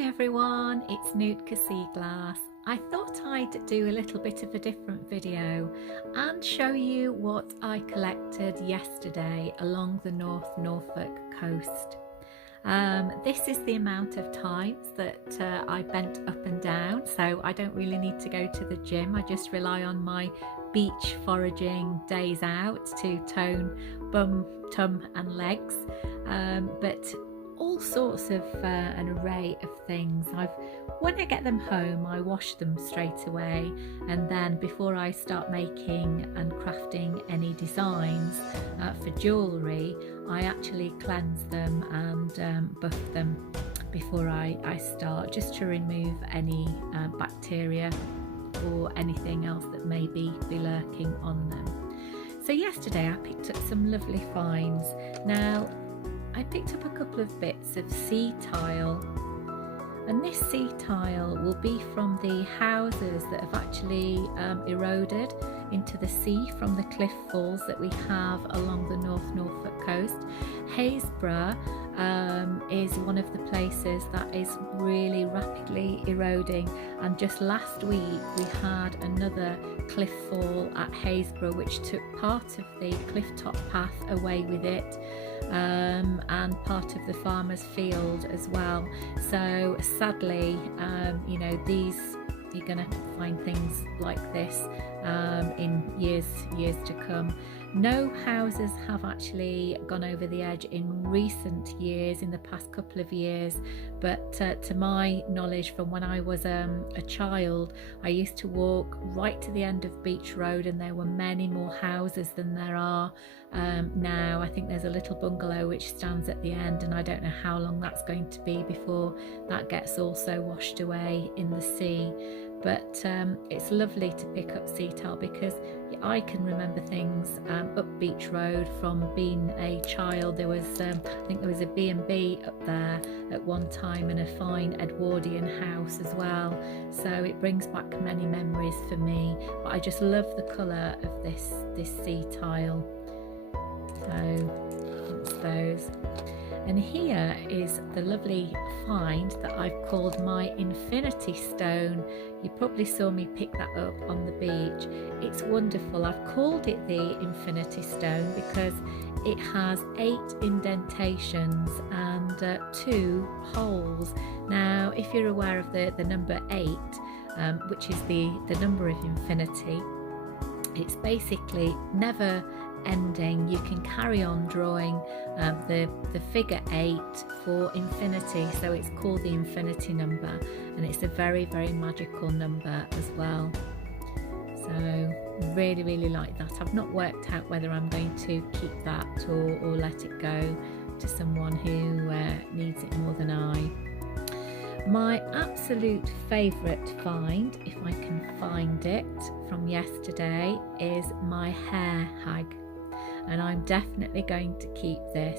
Hi everyone, it's Nootka Sea Glass. I thought I'd do a little bit of a different video and show you what I collected yesterday along the North Norfolk coast. This is the amount of times that I bent up and down, so I don't really need to go to the gym. I just rely on my beach foraging days out to tone bum, tum and legs, but all sorts of an array of things. When I get them home, I wash them straight away, and then before I start making and crafting any designs for jewellery, I actually cleanse them and buff them before I start, just to remove any bacteria or anything else that may be lurking on them. So yesterday I picked up some lovely finds. Now I picked up a couple of bits of sea tile, and this sea tile will be from the houses that have actually eroded into the sea from the cliff falls that we have along the North Norfolk coast. Haysborough is one of the places that is really rapidly eroding, and just last week we had another cliff fall at Haysborough which took part of the cliff top path away with it, and part of the farmer's field as well. So sadly, you know, you're going to find things like this in years to come. No houses have actually gone over the edge in recent years, in the past couple of years, but to my knowledge, from when I was a child, I used to walk right to the end of Beach Road, and there were many more houses than there are now. I think there's a little bungalow which stands at the end, and I don't know how long that's going to be before that gets also washed away in the sea. But it's lovely to pick up sea tile, because I can remember things up Beach Road from being a child. There was I think there was a B&B up there at one time, and a fine Edwardian house as well, so it brings back many memories for me. But I just love the colour of this sea tile. So that's those. And here is the lovely find that I've called my infinity stone. You probably saw me pick that up on the beach. It's wonderful. I've called it the infinity stone because it has 8 indentations and 2 holes. Now, if you're aware of the number 8, which is the number of infinity, it's basically never ending. You can carry on drawing the figure 8 for infinity, so it's called the infinity number, and it's a very, very magical number as well. So really like that. I've not worked out whether I'm going to keep that or let it go to someone who needs it more than I. My absolute favourite find, if I can find it, from yesterday is my hair hag, and I'm definitely going to keep this.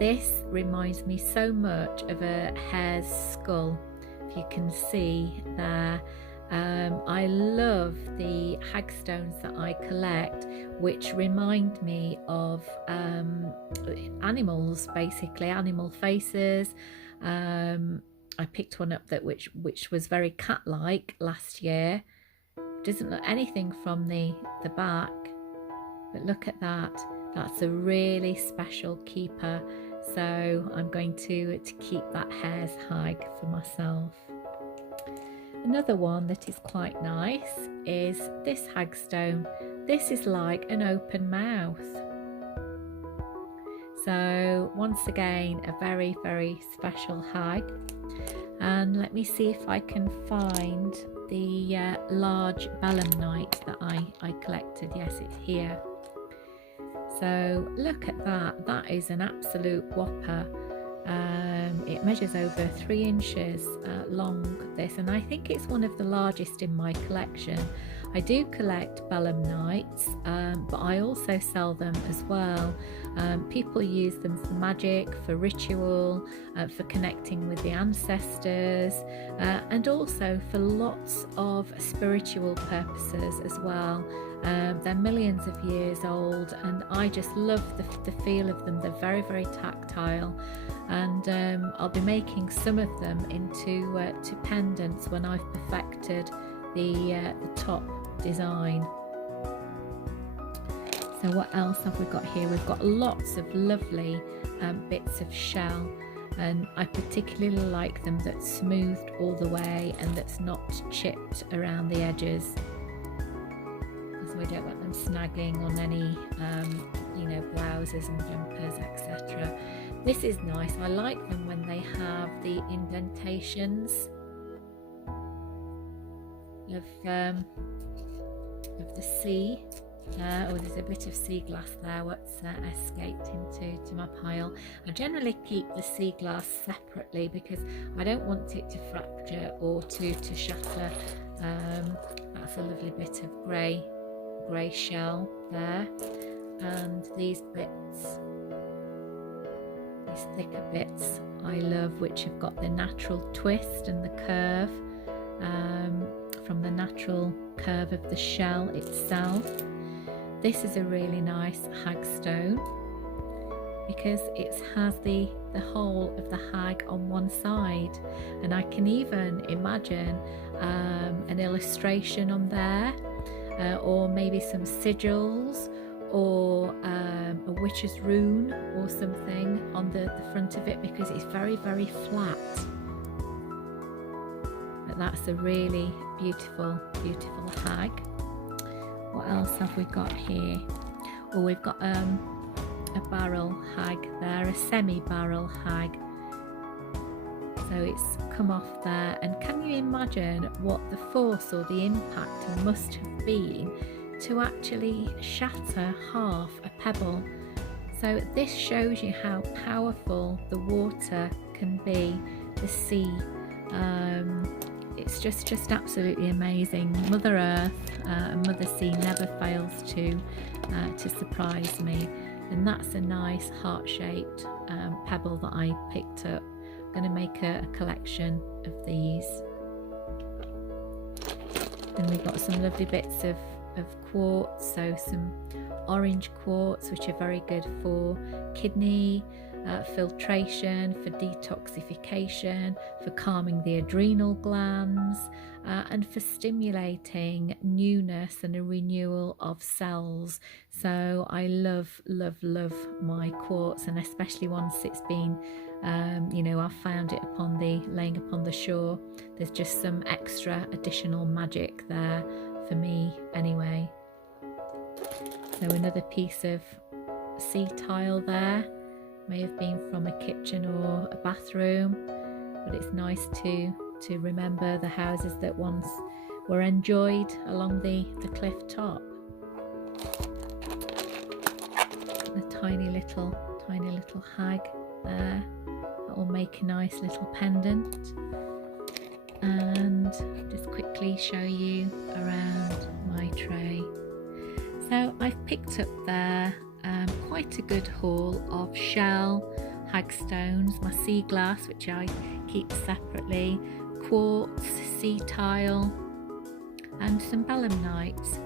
This reminds me so much of a hare's skull, if you can see there. I love the hagstones that I collect, which remind me of animals, basically animal faces. I picked one up which was very cat-like last year. Doesn't look anything from the back, but look at that. That's a really special keeper, so I'm going to keep that hare's hag for myself. Another one that is quite nice is this hagstone. This is like an open mouth. So once again, a very, very special hag. And let me see if I can find the large belemnite that I collected. Yes, it's here. So look at that. That is an absolute whopper. It measures over 3 inches long, this, and I think it's one of the largest in my collection. I do collect belemnites, but I also sell them as well. People use them for magic, for ritual, for connecting with the ancestors, and also for lots of spiritual purposes as well. They're millions of years old, and I just love the feel of them. They're very, very tactile. and I'll be making some of them into to pendants when I've perfected the top design. So what else have we got here? We've got lots of lovely bits of shell, and I particularly like them that's smoothed all the way and that's not chipped around the edges, because we don't want them snagging on any you know, blouses and jumpers, etc. This is nice. I like them when they have the indentations of the sea. Oh, there's a bit of sea glass there what's escaped into my pile. I generally keep the sea glass separately because I don't want it to fracture or to shatter. That's a lovely bit of grey shell there, and these bits, these thicker bits I love, which have got the natural twist and the curve from the natural curve of the shell itself. This is a really nice hagstone because it has the whole of the hag on one side, and I can even imagine an illustration on there, or maybe some sigils, or a witch's rune or something on the front of it, because it's very, very flat. But that's a really beautiful hag. What else have we got here? Oh, we've got a barrel hag there, a semi-barrel hag. So it's come off there, and can you imagine what the force or the impact must have been to actually shatter half a pebble? So this shows you how powerful the water can be, the sea. It's just absolutely amazing. Mother Earth and Mother Sea never fails to surprise me, and that's a nice heart-shaped pebble that I picked up. I'm going to make a collection of these. Then we've got some lovely bits of quartz, so some orange quartz, which are very good for kidney filtration, for detoxification, for calming the adrenal glands, and for stimulating newness and a renewal of cells. So I love my quartz, and especially once it's been you know, I've found it laying upon the shore. There's just some extra additional magic there for me anyway. So another piece of sea tile there, may have been from a kitchen or a bathroom, but it's nice to remember the houses that once were enjoyed along the cliff top. A tiny little hag there that will make a nice little pendant, and just quickly show you around my tray. So I've picked up there quite a good haul of shell, hagstones, my sea glass, which I keep separately, quartz, sea tile, and some belemnites.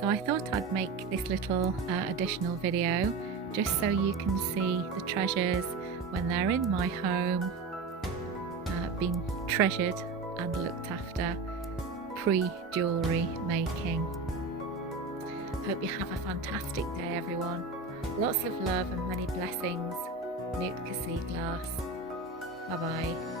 So I thought I'd make this little additional video just so you can see the treasures when they're in my home, being treasured and looked after pre-jewellery making. Hope you have a fantastic day, everyone. Lots of love and many blessings. Nootka Sea Glass. Bye bye.